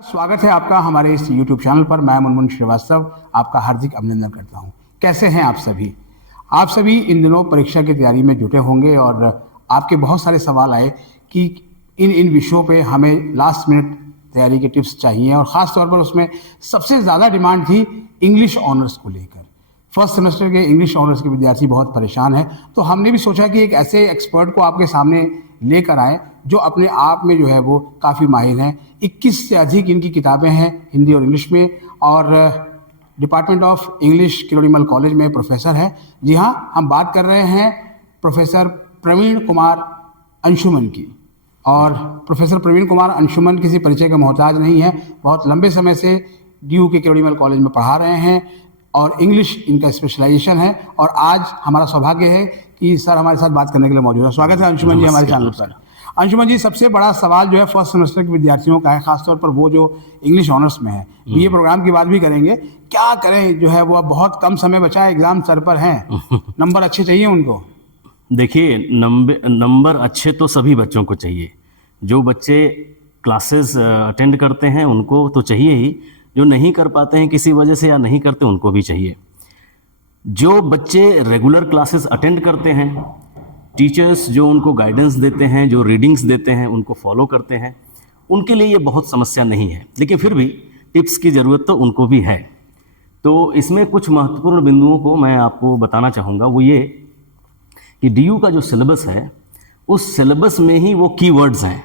स्वागत है आपका हमारे इस YouTube चैनल पर। मैं मुनमुन श्रीवास्तव आपका हार्दिक अभिनंदन करता हूं। कैसे हैं आप सभी? आप सभी इन दिनों परीक्षा की तैयारी में जुटे होंगे और आपके बहुत सारे सवाल आए कि इन विषयों पे हमें लास्ट मिनट तैयारी के टिप्स चाहिए और ख़ास तौर पर उसमें सबसे ज़्यादा डिमांड थी इंग्लिश ऑनर्स को लेकर। फर्स्ट सेमेस्टर के इंग्लिश ऑनर्स के विद्यार्थी बहुत परेशान हैं, तो हमने भी सोचा कि एक ऐसे एक्सपर्ट को आपके सामने लेकर आए जो अपने आप में जो है वो काफ़ी माहिर हैं। 21 से अधिक इनकी किताबें हैं हिंदी और इंग्लिश में, और department of English Kirorimal college में प्रोफेसर है। जी हाँ, हम बात कर रहे हैं प्रोफेसर प्रवीण कुमार अंशुमन की। और प्रोफेसर प्रवीण कुमार अंशुमन किसी परिचय का मोहताज नहीं है, बहुत लंबे समय से DU के किरोड़ीमल कॉलेज में पढ़ा रहे हैं और इंग्लिश इनका स्पेशलाइजेशन है। और आज हमारा सौभाग्य है कि सर हमारे साथ बात करने के लिए मौजूद है। स्वागत है अंशुमन जी हमारे चैनल पर। अंशुमन जी, सबसे बड़ा सवाल जो है फर्स्ट सेमेस्टर के विद्यार्थियों का है, खासतौर पर वो जो इंग्लिश ऑनर्स में है। BA प्रोग्राम की बात भी करेंगे, क्या करें जो है वो बहुत कम समय बचा है, एग्जाम सर पर हैं, नंबर अच्छे चाहिए उनको। देखिए, नंबर अच्छे तो सभी बच्चों को चाहिए। जो बच्चे क्लासेस अटेंड करते हैं उनको तो चाहिए ही, जो नहीं कर पाते हैं किसी वजह से या नहीं करते उनको भी चाहिए। जो बच्चे रेगुलर क्लासेस अटेंड करते हैं, टीचर्स जो उनको गाइडेंस देते हैं, जो रीडिंग्स देते हैं, उनको फॉलो करते हैं, उनके लिए ये बहुत समस्या नहीं है। लेकिन फिर भी टिप्स की ज़रूरत तो उनको भी है। तो इसमें कुछ महत्वपूर्ण बिंदुओं को मैं आपको बताना चाहूँगा। वो ये कि DU का जो सिलेबस है, उस सिलेबस में ही वो कीवर्ड्स हैं।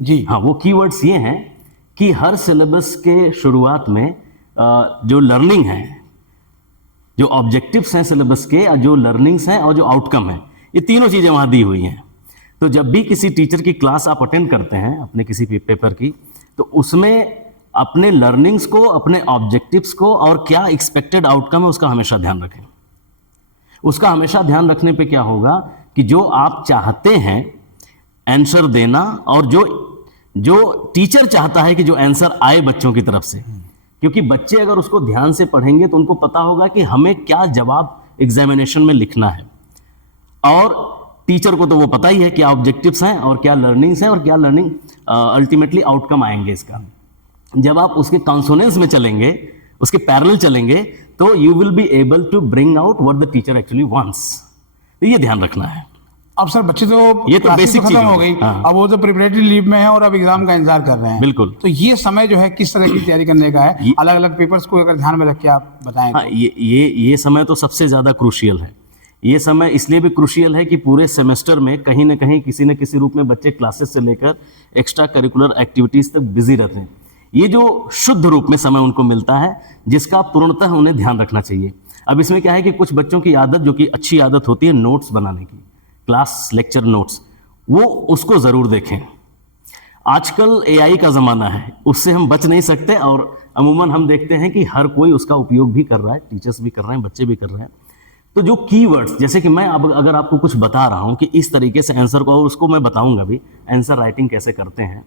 जी हाँ, वो कीवर्ड्स ये हैं कि हर सिलेबस के शुरुआत में जो लर्निंग है, जो ऑब्जेक्टिव्स हैं सिलेबस के, जो लर्निंग्स हैं और जो आउटकम है, ये तीनों चीज़ें वहाँ दी हुई हैं। तो जब भी किसी टीचर की क्लास आप अटेंड करते हैं अपने किसी पेपर की, तो उसमें अपने लर्निंग्स को, अपने ऑब्जेक्टिव्स को और क्या एक्सपेक्टेड आउटकम है उसका हमेशा ध्यान रखें। उसका हमेशा ध्यान रखने पे क्या होगा कि जो आप चाहते हैं आंसर देना, और जो टीचर चाहता है कि जो आंसर आए बच्चों की तरफ से, क्योंकि बच्चे अगर उसको ध्यान से पढ़ेंगे तो उनको पता होगा कि हमें क्या जवाब एग्जामिनेशन में लिखना है। और टीचर को तो वो पता ही है क्या ऑब्जेक्टिव्स हैं और क्या लर्निंग्स हैं और क्या लर्निंग अल्टीमेटली आउटकम आएंगे इसका। जब आप उसके कॉन्सोनेंस में चलेंगे, उसके पैरेलल चलेंगे, तो you will be able to bring out what the teacher actually wants. तो ये ध्यान रखना है। अब सर बच्चे तो ये तो बेसिक खत्म हो गई, हाँ। अब वो तो प्रिपरेटरी लीव में है और अब एग्जाम का इंतजार कर रहे हैं। बिल्कुल। तो ये समय जो है किस तरह की तैयारी करने का है, अलग अलग पेपर्स को अगर ध्यान में रख के आप बताएं हाँ, तो। ये समय तो सबसे ज़्यादा क्रूशियल है। ये समय इसलिए भी क्रूशियल है कि पूरे सेमेस्टर में कहीं ना कहीं किसी न किसी रूप में बच्चे क्लासेस से लेकर एक्स्ट्रा करिकुलर एक्टिविटीज़ तक बिजी रहते हैं। ये जो शुद्ध रूप में समय उनको मिलता है, जिसका पूर्णतः उन्हें ध्यान रखना चाहिए। अब इसमें क्या है कि कुछ बच्चों की आदत, जो कि अच्छी आदत होती है नोट्स बनाने की, क्लास लेक्चर नोट्स, वो उसको ज़रूर देखें। आजकल AI का ज़माना है, उससे हम बच नहीं सकते, और अमूमन हम देखते हैं कि हर कोई उसका उपयोग भी कर रहा है, टीचर्स भी कर रहे हैं, बच्चे भी कर रहे हैं। तो जो कीवर्ड्स, जैसे कि मैं अब अगर आपको कुछ बता रहा हूं कि इस तरीके से आंसर को, और उसको मैं बताऊंगा भी आंसर राइटिंग कैसे करते हैं,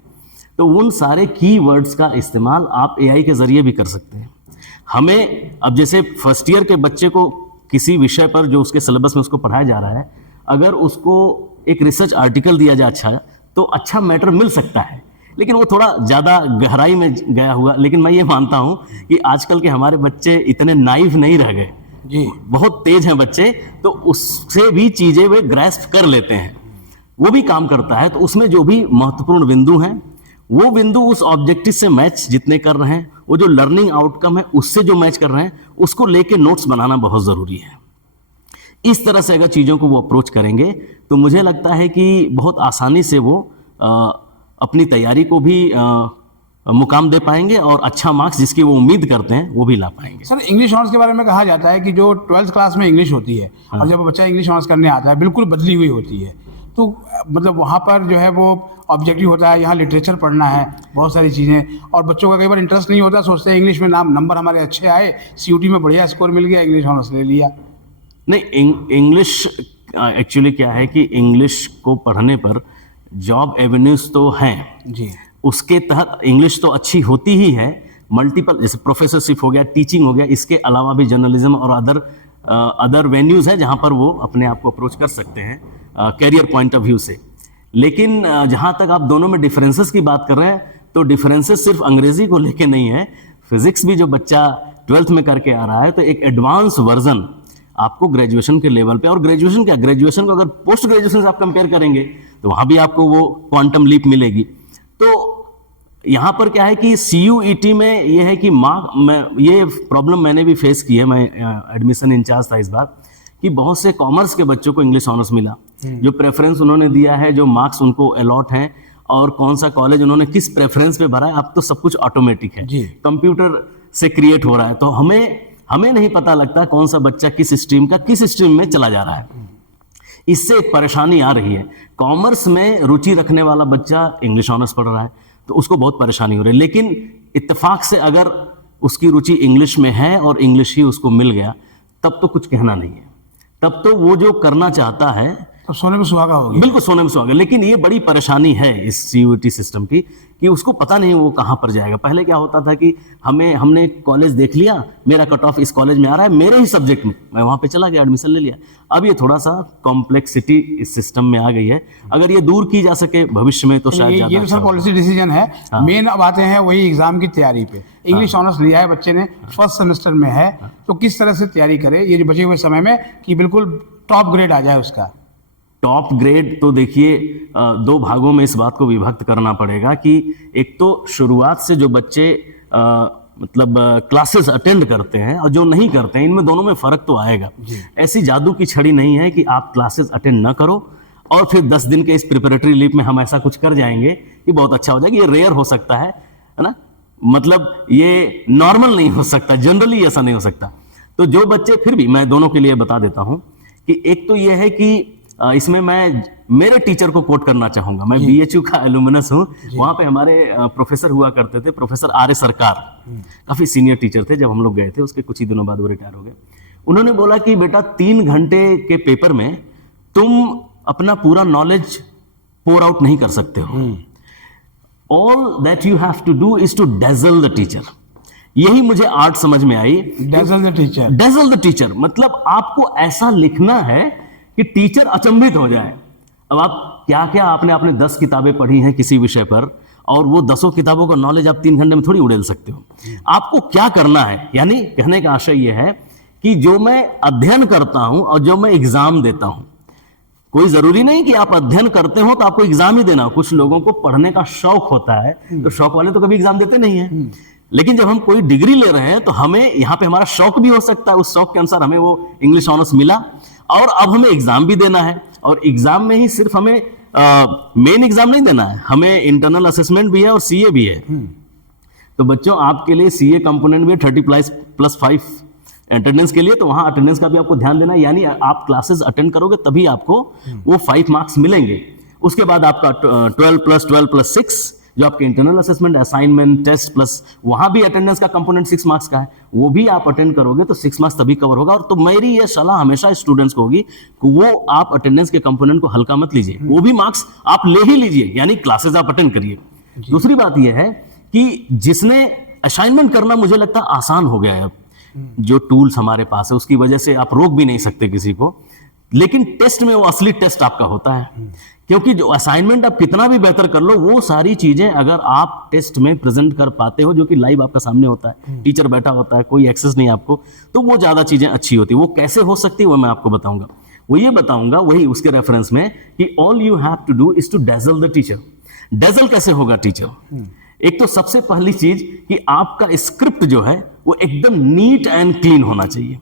तो उन सारे कीवर्ड्स का इस्तेमाल आप AI के ज़रिए भी कर सकते हैं। हमें अब जैसे फर्स्ट ईयर के बच्चे को किसी विषय पर जो उसके सिलेबस में उसको पढ़ाया जा रहा है, अगर उसको एक रिसर्च आर्टिकल दिया जाए अच्छा, तो अच्छा मैटर मिल सकता है, लेकिन वो थोड़ा ज़्यादा गहराई में गया हुआ। लेकिन मैं ये मानता हूँ कि आजकल के हमारे बच्चे इतने नाइव नहीं रह गए जी, बहुत तेज हैं बच्चे, तो उससे भी चीज़ें वे ग्रैस्प कर लेते हैं, वो भी काम करता है। तो उसमें जो भी महत्वपूर्ण बिंदु हैं, वो बिंदु उस ऑब्जेक्टिव से मैच जितने कर रहे हैं, वो जो लर्निंग आउटकम है उससे जो मैच कर रहे हैं, उसको लेके नोट्स बनाना बहुत ज़रूरी है। इस तरह से अगर चीज़ों को वो अप्रोच करेंगे तो मुझे लगता है कि बहुत आसानी से वो अपनी तैयारी को भी मुकाम दे पाएंगे और अच्छा मार्क्स जिसकी वो उम्मीद करते हैं वो भी ला पाएंगे। सर इंग्लिश ऑनर्स के बारे में कहा जाता है कि जो 12th क्लास में इंग्लिश होती है, और जब बच्चा इंग्लिश ऑनर्स करने आता है बिल्कुल बदली हुई होती है। तो मतलब वहाँ पर जो है वो ऑब्जेक्टिव होता है, यहाँ लिटरेचर पढ़ना है, बहुत सारी चीज़ें, और बच्चों का कई बार इंटरेस्ट नहीं होता, सोचते हैं इंग्लिश में नंबर हमारे अच्छे आए, CUT में बढ़िया स्कोर मिल गया, इंग्लिश ऑनर्स ले लिया। नहीं, इंग्लिश एक्चुअली क्या है कि इंग्लिश को पढ़ने पर जॉब एवेन्यूज तो हैं जी, उसके तहत इंग्लिश तो अच्छी होती ही है। मल्टीपल, जैसे प्रोफेसरशिप हो गया, टीचिंग हो गया, इसके अलावा भी जर्नलिज्म और अदर वेन्यूज़ है जहाँ पर वो अपने आप को अप्रोच कर सकते हैं कैरियर पॉइंट ऑफ व्यू से। लेकिन जहाँ तक आप दोनों में डिफरेंसेस की बात कर रहे हैं, तो डिफरेंसेस सिर्फ अंग्रेजी को लेके नहीं है, फिजिक्स भी जो बच्चा 12th में करके आ रहा है तो एक एडवांस वर्जन आपको ग्रेजुएशन के लेवल पे, और ग्रेजुएशन क्या, ग्रेजुएशन को अगर पोस्ट ग्रेजुएशन से आप कंपेयर करेंगे तो वहां भी आपको वो क्वांटम लीप मिलेगी। तो यहाँ पर क्या है कि CUET में ये है कि ये प्रॉब्लम मैंने भी फेस की है, मैं एडमिशन इंचार्ज था इस बार, कि बहुत से कॉमर्स के बच्चों को इंग्लिश ऑनर्स मिला, जो प्रेफरेंस उन्होंने दिया है, जो मार्क्स उनको अलॉट हैं और कौन सा कॉलेज उन्होंने किस प्रेफरेंस पे भरा है, अब तो सब कुछ ऑटोमेटिक है, कंप्यूटर से क्रिएट हो रहा है। तो हमें नहीं पता लगता कौन सा बच्चा किस स्ट्रीम में चला जा रहा है। इससे एक परेशानी आ रही है। कॉमर्स में रुचि रखने वाला बच्चा इंग्लिश ऑनर्स पढ़ रहा है तो उसको बहुत परेशानी हो रही है, लेकिन इत्तेफाक से अगर उसकी रुचि इंग्लिश में है और इंग्लिश ही उसको मिल गया तब तो कुछ कहना नहीं है, तब तो वो जो करना चाहता है तो सोने में सुहागा हो गया। बिल्कुल सोने में सुहागा। लेकिन ये बड़ी परेशानी है इस CUET सिस्टम की कि उसको पता नहीं वो कहाँ पर जाएगा। पहले क्या होता था कि हमने कॉलेज देख लिया, मेरा कट ऑफ इस कॉलेज में आ रहा है, मेरे ही सब्जेक्ट में, मैं वहाँ पे चला गया, एडमिशन ले लिया। अब ये थोड़ा सा कॉम्प्लेक्सिटी इस सिस्टम में आ गई है। अगर ये दूर की जा सके भविष्य में तो शायद ये तो सर पॉलिसी डिसीजन है। मेन अब आते हैं वही एग्जाम की तैयारी पे। इंग्लिश ऑनर्स लिया है बच्चे ने, फर्स्ट सेमेस्टर में है, तो किस तरह से तैयारी करे ये जो बचे हुए समय में कि बिल्कुल टॉप ग्रेड आ जाए उसका। टॉप ग्रेड तो देखिए, दो भागों में इस बात को विभक्त करना पड़ेगा कि एक तो शुरुआत से जो बच्चे मतलब क्लासेस अटेंड करते हैं और जो नहीं करते हैं, इनमें दोनों में फर्क तो आएगा। ऐसी जादू की छड़ी नहीं है कि आप क्लासेस अटेंड ना करो और फिर 10 दिन के इस प्रिपरेटरी लीव में हम ऐसा कुछ कर जाएंगे कि बहुत अच्छा हो जाएगा। ये रेयर हो सकता है ना, मतलब ये नॉर्मल नहीं हो सकता, जनरली ऐसा नहीं हो सकता। तो जो बच्चे, फिर भी मैं दोनों के लिए बता देता हूं कि एक तो ये है कि इसमें मैं मेरे टीचर को कोट करना चाहूंगा। मैं BHU का एलुमिनस हूं। वहां पे हमारे प्रोफेसर हुआ करते थे, प्रोफेसर R.A. सरकार, काफी सीनियर टीचर थे। जब हम लोग गए थे उसके कुछ ही दिनों बाद वो रिटायर हो गए। उन्होंने बोला कि बेटा 3 घंटे के पेपर में तुम अपना पूरा नॉलेज पोर आउट नहीं कर सकते हो। All that you have to do is to dazzle the teacher. यही मुझे आर्ट समझ में आई। Dazzle the teacher, dazzle the teacher मतलब आपको ऐसा लिखना है कि टीचर अचंभित हो जाए। अब आप क्या आपने 10 किताबें पढ़ी हैं किसी विषय पर और वो 10 किताबों का नॉलेज आप 3 घंटे में थोड़ी उड़ेल सकते हो। आपको क्या करना है, यानी कहने का आशय यह है कि जो मैं अध्ययन करता हूं और जो मैं एग्जाम देता हूं, कोई जरूरी नहीं कि आप अध्ययन करते हो तो आपको एग्जाम ही देना हो। कुछ लोगों को पढ़ने का शौक होता है, तो शौक वाले तो कभी एग्जाम देते नहीं है। लेकिन जब हम कोई डिग्री ले रहे हैं तो हमें यहाँ पे हमारा शौक भी हो सकता है, उस शौक के अनुसार हमें वो इंग्लिश ऑनर्स मिला और अब हमें एग्जाम भी देना है। और एग्जाम में ही सिर्फ हमें मेन एग्जाम नहीं देना है, हमें इंटरनल असेसमेंट भी है और CA भी है। तो बच्चों आपके लिए CA कंपोनेंट भी है 30+5 अटेंडेंस के लिए, तो वहां अटेंडेंस का भी आपको ध्यान देना है। यानी आप क्लासेस अटेंड करोगे तभी आपको वो 5 मार्क्स मिलेंगे। उसके बाद आपका 12+12+6 जो आपके internal assessment, assignment, test plus वहां भी अटेंडेंस का कंपोनेंट 6 मार्क्स का है, वो भी आप अटेंड करोगे तो 6 मार्क्स तभी कवर होगा। और तो मेरी ये सलाह हमेशा स्टूडेंट्स को होगी कि वो आप अटेंडेंस के कंपोनेंट को हल्का मत लीजिए, वो भी मार्क्स आप ले ही लीजिए, यानी क्लासेस आप अटेंड करिए। दूसरी बात यह है कि जिसने असाइनमेंट करना मुझे लगता है आसान हो गया है अब, जो टूल्स हमारे पास है उसकी वजह से आप रोक भी नहीं सकते किसी को। लेकिन टेस्ट में वो असली टेस्ट आपका होता है, क्योंकि जो असाइनमेंट आप कितना भी बेहतर कर लो, वो सारी चीजें अगर आप टेस्ट में प्रेजेंट कर पाते हो, जो कि लाइव आपका सामने होता है, टीचर बैठा होता है, कोई एक्सेस नहीं आपको, तो वो ज्यादा चीजें अच्छी होती है। वो कैसे हो सकती है वो मैं आपको बताऊंगा। वो ये बताऊंगा वही उसके रेफरेंस में कि all you have to do is to dazzle the teacher. Dazzle कैसे होगा टीचर? एक तो सबसे पहली चीज कि आपका स्क्रिप्ट जो है वो एकदम नीट एंड क्लीन होना चाहिए।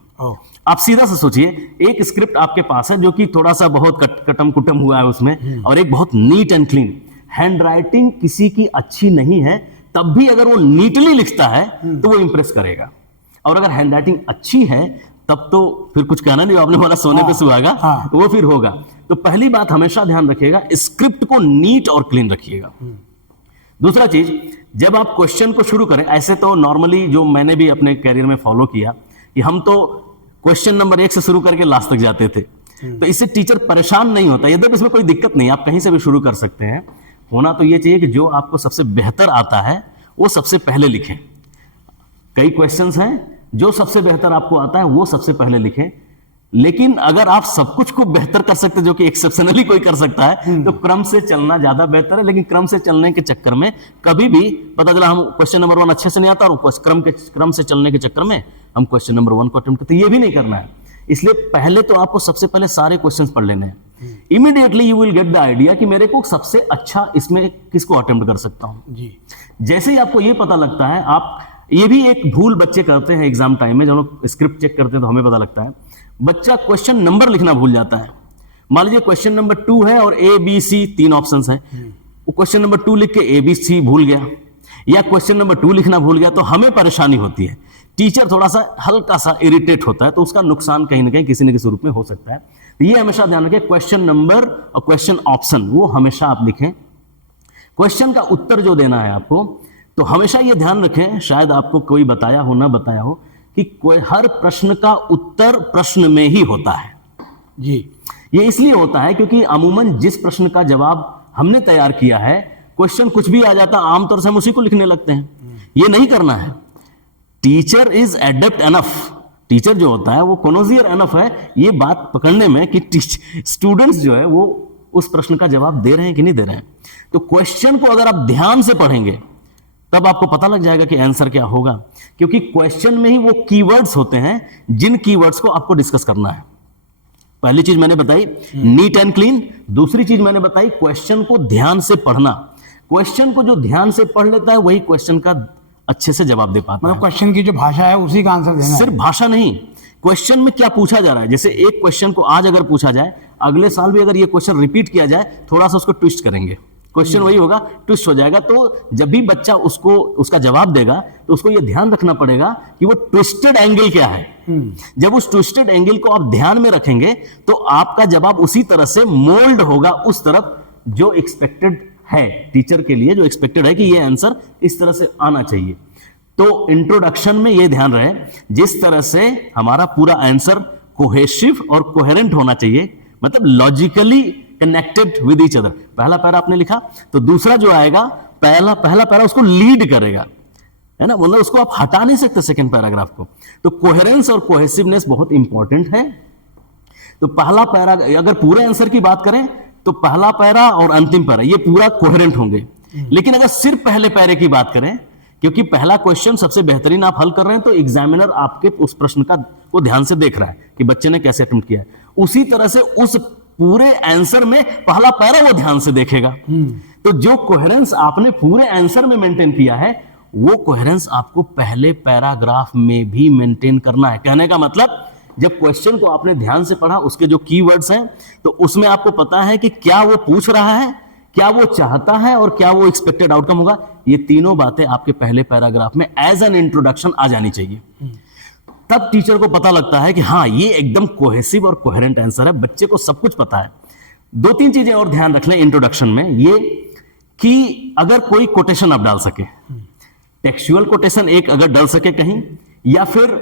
आप सीधा से सोचिए, एक स्क्रिप्ट आपके पास है जो कि थोड़ा सा बहुत कटम कुटम हुआ है उसमें, और एक बहुत neat and clean. Hand writing किसी की अच्छी नहीं है, तब भी अगर वो नीटली लिखता है तो वो इंप्रेस करेगा। और अगर हैंड राइटिंग अच्छी है तब तो फिर कुछ कहना नहीं, आपने बोला सोने पे सुहागा, वो फिर होगा। तो पहली बात हमेशा ध्यान रखिएगा, स्क्रिप्ट को नीट और क्लीन रखिएगा। दूसरा चीज, जब आप क्वेश्चन को शुरू करें, ऐसे तो नॉर्मली जो मैंने भी अपने कैरियर में फॉलो किया कि हम तो क्वेश्चन नंबर 1 से शुरू करके लास्ट तक जाते थे, तो इससे टीचर परेशान नहीं होता। यद्यपि इसमें कोई दिक्कत नहीं, आप कहीं से भी शुरू कर सकते हैं। होना तो ये चाहिए कि जो आपको सबसे बेहतर आता है वो सबसे पहले लिखें। कई क्वेश्चंस हैं, जो सबसे बेहतर आपको आता है वो सबसे पहले लिखें। लेकिन अगर आप सब कुछ को बेहतर कर सकते जो कि एक्सेप्शनली कोई कर सकता है, तो क्रम से चलना ज्यादा बेहतर है। लेकिन क्रम से चलने के चक्कर में कभी भी पता चला हम क्वेश्चन नंबर 1 अच्छे से नहीं आता और क्रम से चलने के चक्कर में हम क्वेश्चन नंबर 1 को अटेम्प्ट करते, ये भी नहीं करना है। इसलिए पहले तो आपको सबसे पहले सारे क्वेश्चंस पढ़ लेने हैं। Immediately you will get the idea कि मेरे को सबसे अच्छा इसमें किसको अटेम्प्ट कर सकता हूं जी। जैसे ही आपको ये पता लगता है, आप ये भी एक भूल बच्चे करते हैं एग्जाम टाइम में, जब हम लोग स्क्रिप्ट चेक करते हैं तो हमें पता लगता है बच्चा क्वेश्चन नंबर लिखना भूल जाता है। मान लीजिए क्वेश्चन नंबर 2 है और ए बी सी 3 ऑप्शंस है, वो क्वेश्चन नंबर 2 लिख के ए बी सी भूल गया या क्वेश्चन नंबर 2 लिखना भूल गया, तो हमें परेशानी होती है। टीचर थोड़ा सा हल्का सा इरिटेट होता है, तो उसका नुकसान कहीं ना कहीं किसी न किसी रूप में हो सकता है। तो ये हमेशा ध्यान रखें, क्वेश्चन नंबर और क्वेश्चन ऑप्शन वो हमेशा आप लिखें। क्वेश्चन का उत्तर जो देना है आपको, तो हमेशा ये ध्यान रखें, शायद आपको कोई बताया हो ना बताया हो, कि कोई हर प्रश्न का उत्तर प्रश्न में ही होता है जी। ये इसलिए होता है क्योंकि अमूमन जिस प्रश्न का जवाब हमने तैयार किया है, क्वेश्चन कुछ भी आ जाता है आमतौर से हम उसी को लिखने लगते हैं। ये नहीं करना है। Teacher is adept enough, teacher जो होता है वो कॉनोजियर एनफ है ये बात पकड़ने में कि स्टूडेंट्स जो है वो उस प्रश्न का जवाब दे रहे हैं कि नहीं दे रहे हैं। तो क्वेश्चन को अगर आप ध्यान से पढ़ेंगे तब आपको पता लग जाएगा कि आंसर क्या होगा, क्योंकि क्वेश्चन में ही वो कीवर्ड्स होते हैं जिन कीवर्ड्स को आपको डिस्कस करना है। पहली चीज मैंने बताई नीट एंड क्लीन, दूसरी चीज मैंने बताई क्वेश्चन को ध्यान से पढ़ना। क्वेश्चन को जो ध्यान से पढ़ लेता है वही क्वेश्चन का अच्छे से जवाब दे पाता है। मतलब क्वेश्चन की जो भाषा है उसी का आंसर देना है। सिर्फ भाषा नहीं, क्वेश्चन में क्या पूछा जा रहा है। जैसे एक क्वेश्चन को आज अगर पूछा जाए, अगले साल भी अगर ये क्वेश्चन रिपीट किया जाए, थोड़ा सा उसको ट्विस्ट करेंगे, क्वेश्चन वही होगा, ट्विस्ट हो जाएगा। तो जब भी बच्चा उसका जवाब देगा तो उसको यह ध्यान रखना पड़ेगा कि वो ट्विस्टेड एंगल क्या है। जब उस ट्विस्टेड एंगल को आप ध्यान में रखेंगे तो आपका जवाब उसी तरह से मोल्ड होगा उस तरफ जो एक्सपेक्टेड है। टीचर के लिए जो एक्सपेक्टेड है कि ये आंसर इस तरह से आना चाहिए। तो इंट्रोडक्शन में ये ध्यान रहे, जिस तरह से हमारा पूरा आंसर कोहेसिव और कोहेरेंट होना चाहिए, मतलब logically connected with each other. पहला पैरा आपने लिखा तो दूसरा जो आएगा पहला पैरा उसको लीड करेगा, है ना, मतलब उसको आप हटा नहीं सकते सेकंड पैराग्राफ को। तो कोहेरेंस और कोहेसिवनेस बहुत इंपॉर्टेंट है। तो पहला पैरा, अगर पूरे आंसर की बात करें तो पहला पैरा और अंतिम पैरा ये पूरा कोहेरेंट होंगे। लेकिन अगर सिर्फ पहले पैरे की बात करें, क्योंकि पहला क्वेश्चन सबसे बेहतरीन आप हल कर रहे हैं, तो एग्जामिनर आपके उस प्रश्न को ध्यान से देख रहा है कि बच्चे ने कैसे अटेम्प्ट किया है। उसी तरह से उस पूरे आंसर में पहला पैरा वो ध्यान से देखेगा। तो जो कोहेरेंस आपने पूरे आंसर में मेंटेन किया है, वो कोहेरेंस आपको पहले पैराग्राफ में भी मेंटेन करना है। कहने का मतलब, जब क्वेश्चन को आपने ध्यान से पढ़ा, उसके जो कीवर्ड्स हैं, तो उसमें आपको पता है कि क्या वो पूछ रहा है, क्या वो चाहता है और क्या वो एक्सपेक्टेड आउटकम होगा। ये तीनों बातें आपके पहले पैराग्राफ में एज एन इंट्रोडक्शन आ जानी चाहिए। तब टीचर को पता लगता है कि हाँ, ये एकदम कोहेसिव और कोहेरेंट आंसर है, बच्चे को सब कुछ पता है। 2-3 चीजें और ध्यान रख लें इंट्रोडक्शन में, ये कि अगर कोई कोटेशन आप डाल सके, टेक्सचुअल कोटेशन एक अगर डाल सके कहीं, या फिर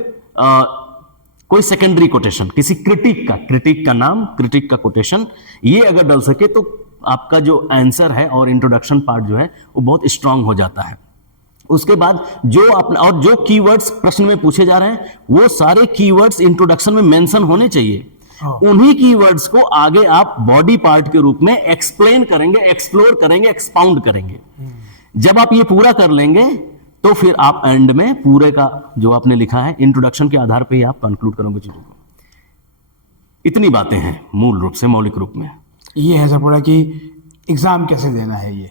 कोई सेकेंडरी कोटेशन किसी क्रिटिक का नाम, क्रिटिक का कोटेशन, ये अगर डाल सके तो आपका जो आंसर है और इंट्रोडक्शन पार्ट जो है वो बहुत स्ट्रांग हो जाता है। उसके बाद जो कीवर्ड्स प्रश्न में पूछे जा रहे हैं, वो सारे कीवर्ड्स इंट्रोडक्शन में मेंशन होने चाहिए। उन्हीं कीवर्ड्स को आगे आप बॉडी पार्ट के रूप में एक्सप्लेन करेंगे, एक्सप्लोर करेंगे, एक्सपाउंड करेंगे। जब आप ये पूरा कर लेंगे तो फिर आप एंड में पूरे का जो आपने लिखा है इंट्रोडक्शन के आधार पे ही आप कंक्लूड करोगे चीजों को। इतनी बातें हैं मूल रूप से, मौलिक रूप में। ये है सर कि एग्जाम कैसे देना है ये।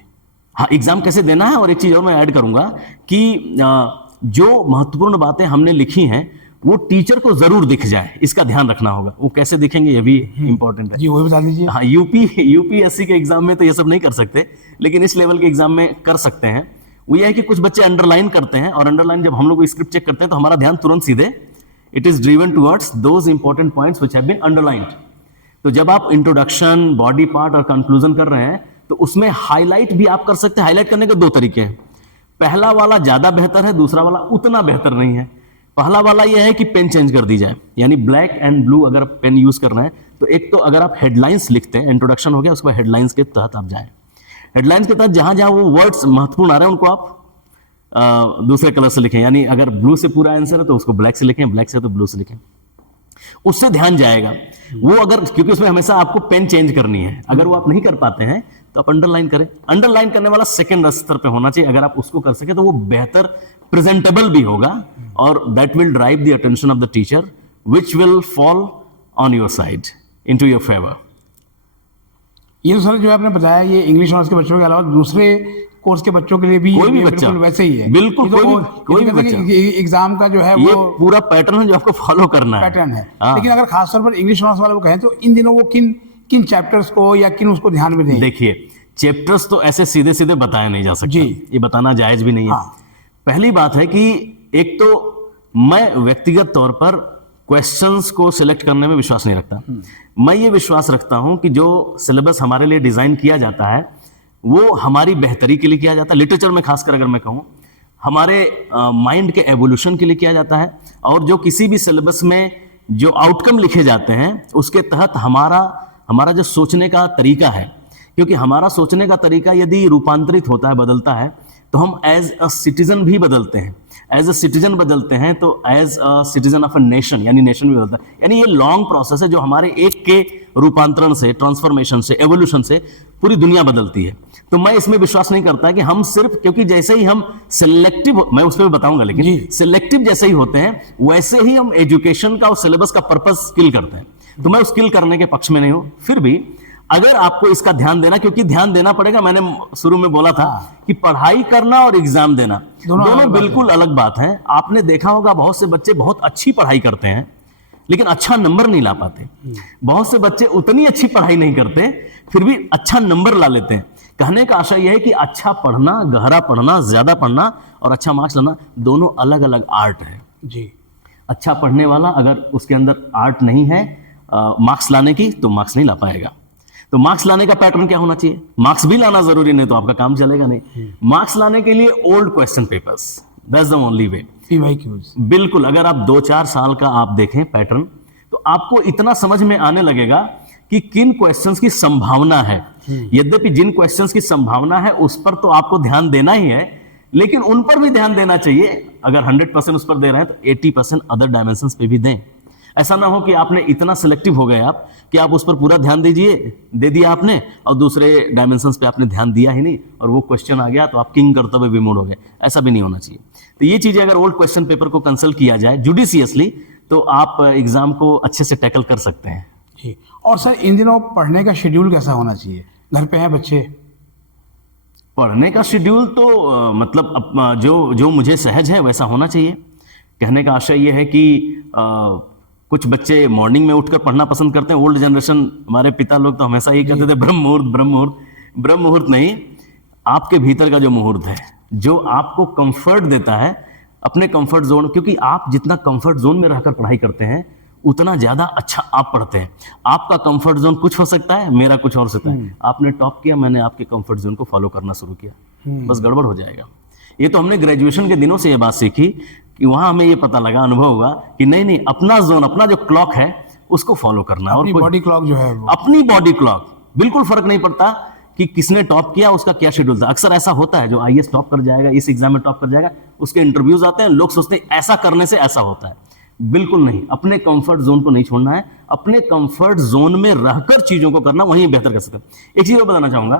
हाँ, एग्जाम कैसे देना है। और एक चीज और मैं ऐड करूंगा कि जो महत्वपूर्ण बातें हमने लिखी हैं वो टीचर को जरूर दिख जाए, इसका ध्यान रखना होगा। वो कैसे दिखेंगे ये भी इंपॉर्टेंट है जी, वो बता दीजिए। हाँ, यूपीएससी के एग्जाम में तो ये सब नहीं कर सकते, लेकिन इस लेवल के एग्जाम में कर सकते हैं। वो ये है कि कुछ बच्चे अंडरलाइन करते हैं, और अंडरलाइन जब हम लोग स्क्रिप्ट चेक करते हैं तो हमारा ध्यान तुरंत सीधे it is driven towards those important points which have been underlined. तो जब आप इंट्रोडक्शन, बॉडी पार्ट और कंक्लूजन कर रहे हैं तो उसमें हाईलाइट भी आप कर सकते हैं। हाईलाइट करने के 2 तरीके हैं। पहला वाला ज्यादा बेहतर है, दूसरा वाला उतना बेहतर नहीं है। पहला वाला यह है कि पेन चेंज कर दी जाए, यानी ब्लैक एंड ब्लू अगर पेन यूज कर रहे हैं तो एक तो अगर आप हेडलाइंस लिखते हैं, इंट्रोडक्शन हो गया, उसके बाद हेडलाइंस के तहत आप जाएं। हेडलाइंस के तहत जहां जहां वो वर्ड्स महत्वपूर्ण आ रहे हैं उनको आप दूसरे कलर से लिखें, यानी अगर ब्लू से पूरा आंसर है तो उसको ब्लैक से लिखें, ब्लैक से तो ब्लू से लिखें। उससे ध्यान जाएगा। वो अगर, क्योंकि उसमें हमेशा आपको पेन चेंज करनी है, अगर वो आप नहीं कर पाते हैं तो आप अंडरलाइन करें। अंडरलाइन करने वाला सेकंड स्तर पे होना चाहिए। अगर आप उसको कर सके तो वो बेहतर प्रेजेंटेबल भी होगा और that will drive the attention of the teacher which will fall on your side, into your favour. ये तो सर जो आपने बताया, ये इंग्लिश ऑनर्स के बच्चों के अलावा दूसरे कोर्स के बच्चों के लिए भी कोई भी ये बच्चा, बिल्कुल वैसे ही है। बिल्कुल ये तो कोई भी कहते हैं कि एग्जाम का जो है ये वो पूरा पैटर्न है जो आपको फॉलो करना है। पैटर्न है। हाँ। लेकिन अगर खासतौर पर इंग्लिश ऑनर्स वाले को कहें तो इन दिनों वो किन किन चैप्टर्स को या किन उसको ध्यान में दें? देखिए, चैप्टर्स तो ऐसे सीधे सीधे बताया नहीं जा सकता, जी। ये बताना जायज भी नहीं है। हाँ। पहली बात है कि एक तो मैं व्यक्तिगत तौर पर क्वेश्चंस को सिलेक्ट करने में विश्वास नहीं रखता। मैं ये विश्वास रखता हूं कि जो सिलेबस हमारे लिए डिजाइन किया जाता है वो हमारी बेहतरी के लिए किया जाता है। लिटरेचर में खासकर अगर मैं कहूं, हमारे माइंड के एवोल्यूशन के लिए किया जाता है। और जो किसी भी सिलेबस में जो आउटकम लिखे जाते हैं उसके तहत हमारा जो सोचने का तरीका है, क्योंकि हमारा सोचने का तरीका यदि रूपांतरित होता है, बदलता है, तो हम एज अ सिटीजन भी बदलते हैं। एज अ सिटीजन बदलते हैं तो as a citizen of a nation, यानी नेशन भी बदलता है। यानी ये लॉन्ग प्रोसेस है जो हमारे एक के रूपांतरण से, ट्रांसफॉर्मेशन से, एवोल्यूशन से पूरी दुनिया बदलती है। तो मैं इसमें विश्वास नहीं करता कि हम सिर्फ, क्योंकि जैसे ही हम सिलेक्टिव, मैं उस पर बताऊंगा, लेकिन सिलेक्टिव जैसे ही होते हैं वैसे ही हम एजुकेशन का और सिलेबस का पर्पस किल करते हैं। तो मैं उस किल करने के पक्ष में नहीं हूं। फिर भी अगर आपको इसका ध्यान देना, क्योंकि ध्यान देना पड़ेगा, मैंने शुरू में बोला था कि पढ़ाई करना और एग्जाम देना दोनों बिल्कुल अलग बात है। आपने देखा होगा बहुत से बच्चे बहुत अच्छी पढ़ाई करते हैं लेकिन अच्छा नंबर नहीं ला पाते। बहुत से बच्चे उतनी अच्छी पढ़ाई नहीं करते फिर भी अच्छा नंबर ला लेते हैं। कहने का आशय यह है कि अच्छा पढ़ना, गहरा पढ़ना, ज्यादा पढ़ना और अच्छा मार्क्स लाना दोनों अलग अलग आर्ट है जी। अच्छा पढ़ने वाला अगर उसके अंदर आर्ट नहीं है मार्क्स लाने की, तो मार्क्स नहीं ला पाएगा। तो मार्क्स लाने का पैटर्न क्या होना चाहिए? मार्क्स भी लाना जरूरी नहीं तो आपका काम चलेगा नहीं। मार्क्स लाने के लिए old question papers, that's the only way. PYQs। बिल्कुल, अगर आप 2-4 साल का आप देखें पैटर्न तो आपको इतना समझ में आने लगेगा कि किन क्वेश्चंस की संभावना है। यद्यपि जिन क्वेश्चंस की संभावना है उस पर तो आपको ध्यान देना ही है, लेकिन उन पर भी ध्यान देना चाहिए। अगर 100% उस पर दे रहे हैं तो 80% अदर डायमेंशंस पे भी दें। ऐसा ना हो कि आपने इतना सिलेक्टिव हो गए आप कि आप उस पर पूरा ध्यान दे दिया आपने और दूसरे डायमेंशंस पे आपने ध्यान दिया ही नहीं और वो क्वेश्चन आ गया तो आप किंग करते हुए विमूढ़ हो गए। ऐसा भी नहीं होना चाहिए। तो ये चीजें अगर ओल्ड क्वेश्चन पेपर को कंसल्ट किया जाए जुडिशियसली तो आप एग्जाम को अच्छे से टैकल कर सकते हैं। जी। और सर इन दिनों पढ़ने का शेड्यूल कैसा होना चाहिए? घर पे हैं बच्चे, पढ़ने का शेड्यूल तो मतलब जो मुझे सहज है वैसा होना चाहिए। कहने का आशय ये है कि कुछ बच्चे मॉर्निंग में उठकर पढ़ना पसंद करते हैं। ओल्ड जनरेशन, हमारे पिता लोग तो हमेशा ये कहते थे ब्रह्म मुहूर्त ब्रह्म मुहूर्त। ब्रह्म मुहूर्त नहीं, आपके भीतर का जो मुहूर्त है जो आपको कंफर्ट देता है, अपने कंफर्ट जोन, क्योंकि आप जितना कंफर्ट जोन में रहकर पढ़ाई करते हैं उतना ज्यादा अच्छा आप पढ़ते हैं। आपका कंफर्ट जोन कुछ हो सकता है, मेरा कुछ और सकता है। आपने टॉप किया, मैंने आपके कंफर्ट जोन को फॉलो करना शुरू किया, बस गड़बड़ हो जाएगा। ये तो हमने ग्रेजुएशन के दिनों से ये बात सीखी कि वहां हमें ये पता लगा, अनुभव हुआ कि नहीं अपना जोन, अपना जो क्लॉक है उसको फॉलो करना है। अपनी बॉडी क्लॉक जो है वो, अपनी बॉडी क्लॉक, बिल्कुल फर्क नहीं पड़ता कि किसने टॉप किया, उसका क्या शेड्यूल था। अक्सर ऐसा होता है जो IAS टॉप कर जाएगा, इस एग्जाम में टॉप कर जाएगा, उसके इंटरव्यूज आते हैं, लोग सोचते हैं ऐसा करने से ऐसा होता है। बिल्कुल नहीं, अपने कंफर्ट जोन को नहीं छोड़ना है, अपने कंफर्ट जोन में रहकर चीजों को करना, वहीं बेहतर कर सकते हैं। एक चीज और बताना चाहूंगा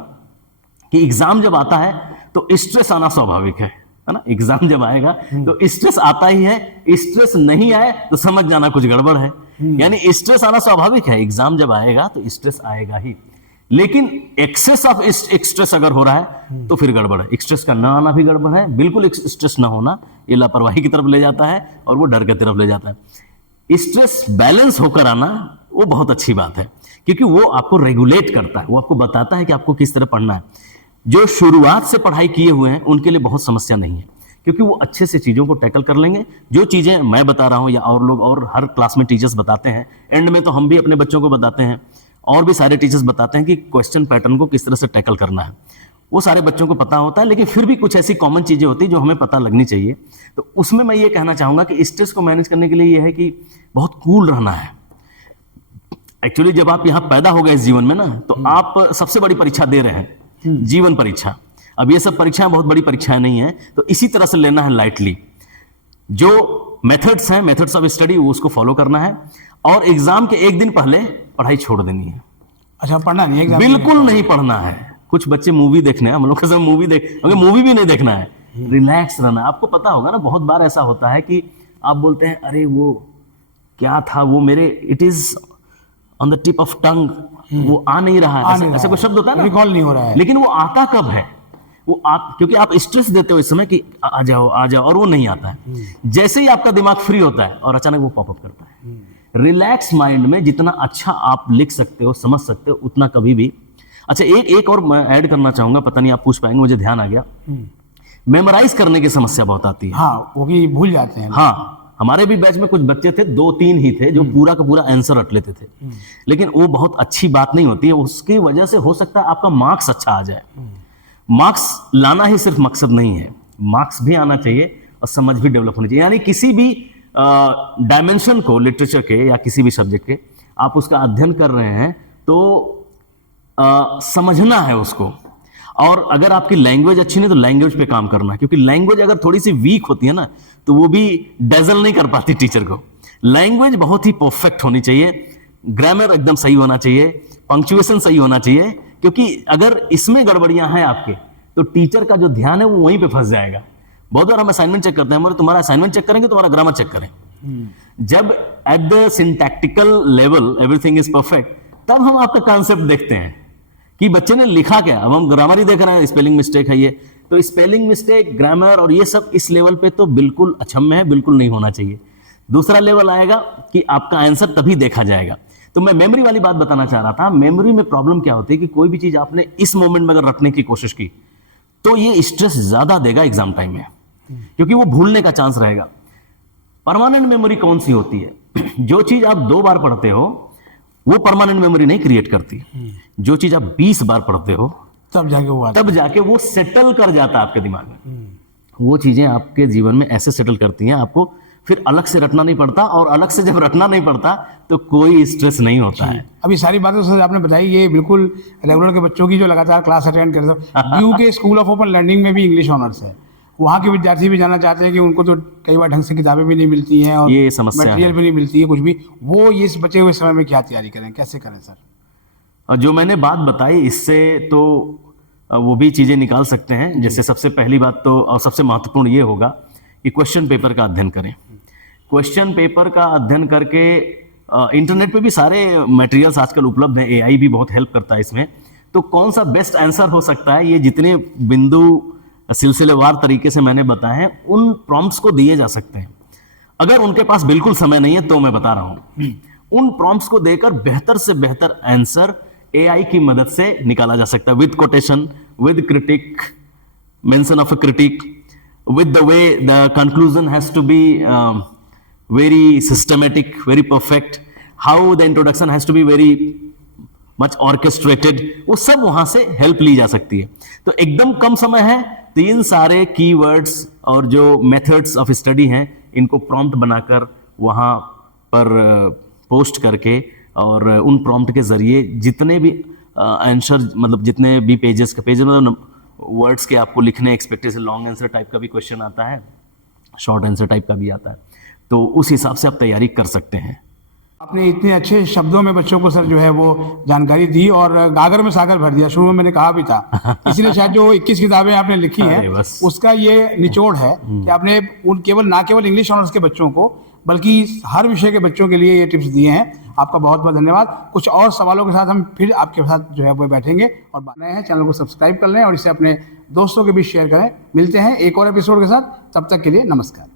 कि एग्जाम जब आता है तो स्ट्रेस आना स्वाभाविक है ना। एग्जाम जब आएगा तो स्ट्रेस आता ही है, स्ट्रेस नहीं आए तो समझ जाना कुछ गड़बड़ है। यानी स्ट्रेस आना स्वाभाविक है, एग्जाम जब आएगा तो स्ट्रेस आएगा ही। लेकिन एक्सेस ऑफ स्ट्रेस अगर हो रहा है तो फिर गड़बड़ है। स्ट्रेस का ना आना भी गड़बड़ है, बिल्कुल स्ट्रेस ना होना ये लापरवाही की तरफ ले जाता है और वो डर की तरफ ले जाता है। स्ट्रेस बैलेंस होकर आना वो बहुत अच्छी बात है, क्योंकि वो आपको रेगुलेट करता है, वो आपको बताता है कि आपको किस तरह पढ़ना है। जो शुरुआत से पढ़ाई किए हुए हैं उनके लिए बहुत समस्या नहीं है, क्योंकि वो अच्छे से चीजों को टैकल कर लेंगे। जो चीजें मैं बता रहा हूं या और लोग और हर क्लास में टीचर्स बताते हैं, एंड में तो हम भी अपने बच्चों को बताते हैं और भी सारे टीचर्स बताते हैं कि क्वेश्चन पैटर्न को किस तरह से टैकल करना है। वो सारे बच्चों को पता होता है, लेकिन फिर भी कुछ ऐसी कॉमन चीजें होती है जो हमें पता लगनी चाहिए। तो उसमें मैं ये कहना चाहूंगा कि स्ट्रेस को मैनेज करने के लिए ये है कि बहुत कूल रहना है। एक्चुअली जब आप यहाँ पैदा हो गए इस जीवन में ना, तो आप सबसे बड़ी परीक्षा दे रहे हैं, जीवन परीक्षा। अब ये सब परीक्षाएं बहुत बड़ी परीक्षाएं नहीं है, तो इसी तरह से लेना है लाइटली। जो मेथड्स हैं, मेथड्स ऑफ स्टडी, उसको फॉलो करना है और एग्जाम के एक दिन पहले पढ़ाई छोड़ देनी है। अच्छा, पढ़ना नहीं है एग्जाम? बिल्कुल नहीं पढ़ना है। कुछ बच्चे मूवी देखने, हम लोग के सब मूवी मूवी भी नहीं देखना है, रिलैक्स रहना है। आपको पता होगा ना, बहुत बार ऐसा होता है कि आप बोलते हैं अरे वो क्या था, वो मेरे it is on the tip of tongue, वो आ नहीं रहा है, ऐसा कोई शब्द होता है ना, रिकॉल नहीं हो रहा है, लेकिन वो आता कब है? वो क्योंकि आप स्ट्रेस देते हो इस समय कि आ जाओ आ जाओ, और वो नहीं आता है। जैसे ही आपका दिमाग फ्री होता है और अचानक वो पॉपअप करता है। रिलैक्स माइंड में जितना अच्छा आप लिख सकते हो, समझ सकते हो, उतना कभी भी। अच्छा, एक और मैं ऐड करना चाहूंगा, पता नहीं आप पूछ पाएंगे, मुझे ध्यान आ गया। मेमोराइज करने की समस्या बहुत आती है। हाँ, वो भी भूल जाते हैं। हाँ, हमारे भी बैच में कुछ बच्चे थे, 2-3 ही थे जो पूरा का पूरा आंसर रट लेते थे, लेकिन वो बहुत अच्छी बात नहीं होती है। उसकी वजह से हो सकता है आपका मार्क्स अच्छा आ जाए। मार्क्स लाना ही सिर्फ मकसद नहीं है, मार्क्स भी आना चाहिए और समझ भी डेवलप होनी चाहिए। यानी किसी भी डायमेंशन को, लिटरेचर के या किसी भी सब्जेक्ट के, आप उसका अध्ययन कर रहे हैं तो समझना है उसको। और अगर आपकी लैंग्वेज अच्छी नहीं तो लैंग्वेज पे काम करना है, क्योंकि लैंग्वेज अगर थोड़ी सी वीक होती है ना तो वो भी डेजल नहीं कर पाती टीचर को। लैंग्वेज बहुत ही परफेक्ट होनी चाहिए, ग्रामर एकदम सही होना चाहिए, पंक्चुएशन सही होना चाहिए, क्योंकि अगर इसमें गड़बड़ियां हैं आपके तो टीचर का जो ध्यान है वो वहीं पे फंस जाएगा। बहुत बार हम असाइनमेंट चेक करते हैं, हमारे तुम्हारा असाइनमेंट चेक करेंगे, तुम्हारा ग्रामर चेक करें। जब at the syntactical level everything is perfect, तब हम आपका कॉन्सेप्ट देखते हैं कि बच्चे ने लिखा क्या। अब हम ग्रामर ही देख रहे हैं, स्पेलिंग मिस्टेक है ये, तो स्पेलिंग मिस्टेक, ग्रामर और ये सब इस लेवल पे तो बिल्कुल अक्षम्य है, बिल्कुल नहीं होना चाहिए। दूसरा लेवल आएगा कि आपका आंसर तभी देखा जाएगा। तो मैं मेमोरी वाली बात बताना चाह रहा था। मेमोरी में प्रॉब्लम क्या होती है कि कोई भी चीज आपने इस मोमेंट में अगर रखने की कोशिश की तो ये स्ट्रेस ज्यादा देगा एग्जाम टाइम में, क्योंकि वो भूलने का चांस रहेगा। परमानेंट मेमोरी कौन सी होती है? जो चीज आप 2 बार पढ़ते हो वो परमानेंट मेमोरी नहीं क्रिएट करती। जो चीज आप 20 बार पढ़ते हो तब जाके वो सेटल कर जाता है आपके दिमाग में। वो चीजें आपके जीवन में ऐसे सेटल करती हैं, आपको फिर अलग से रटना नहीं पड़ता, और अलग से जब रटना नहीं पड़ता तो कोई स्ट्रेस नहीं होता है। अभी सारी बातें सर आपने बताई, ये बिल्कुल रेगुलर के बच्चों की जो लगातार क्लास अटेंड करते हैं। यू के स्कूल ऑफ ओपन लर्निंग में भी इंग्लिश ऑनर्स है, वहाँ के विद्यार्थी भी जानना चाहते हैं कि उनको तो कई बार ढंग से किताबें भी नहीं मिलती हैं और ये समस्या मटेरियल भी नहीं मिलती है कुछ भी। वो ये इस बचे हुए समय में क्या तैयारी करें, कैसे करें सर? और जो मैंने बात बताई इससे तो वो भी चीजें निकाल सकते हैं। जैसे सबसे पहली बात तो और सबसे महत्वपूर्ण ये होगा कि क्वेश्चन पेपर का अध्ययन करें। क्वेश्चन पेपर का अध्ययन करके इंटरनेट पे भी सारे मटेरियल्स आजकल उपलब्ध हैं, एआई भी बहुत हेल्प करता है इसमें। तो कौन सा बेस्ट आंसर हो सकता है, ये जितने बिंदु सिलसिलेवार तरीके से मैंने बताए हैं उन प्रॉम्प्ट्स को दिए जा सकते हैं। अगर उनके पास बिल्कुल समय नहीं है तो मैं बता रहा हूं, उन प्रॉम्प्ट्स को देकर बेहतर से बेहतर आंसर एआई की मदद से निकाला जा सकता है, with quotation, with critic, mention of a critic, with the way the conclusion has to be very systematic, very perfect, how the introduction has to be very much orchestrated, वो सब वहां से हेल्प ली जा सकती है। तो एकदम कम समय है तो इन सारे कीवर्ड्स और जो मेथड्स ऑफ स्टडी हैं इनको प्रॉम्प्ट बनाकर वहां पर पोस्ट करके और उन प्रॉम्प्ट के जरिए जितने भी आंसर, मतलब जितने भी पेजेस मतलब वर्ड्स के आपको लिखने एक्सपेक्टेड से, लॉन्ग आंसर टाइप का भी क्वेश्चन आता है, शॉर्ट आंसर टाइप का भी आता है, तो उस हिसाब से आप तैयारी कर सकते हैं। आपने इतने अच्छे शब्दों में बच्चों को सर जो है वो जानकारी दी और गागर में सागर भर दिया। शुरू में मैंने कहा भी था, इसलिए शायद जो 21 किताबें आपने लिखी हैं उसका ये निचोड़ है कि आपने ना केवल इंग्लिश ऑनर्स के बच्चों को बल्कि हर विषय के बच्चों के लिए ये टिप्स दिए हैं। आपका बहुत बहुत धन्यवाद। कुछ और सवालों के साथ हम फिर आपके साथ जो है वो बैठेंगे और नए हैं चैनल को सब्सक्राइब कर लें और इसे अपने दोस्तों के बीच शेयर करें। मिलते हैं एक और एपिसोड के साथ, तब तक के लिए नमस्कार।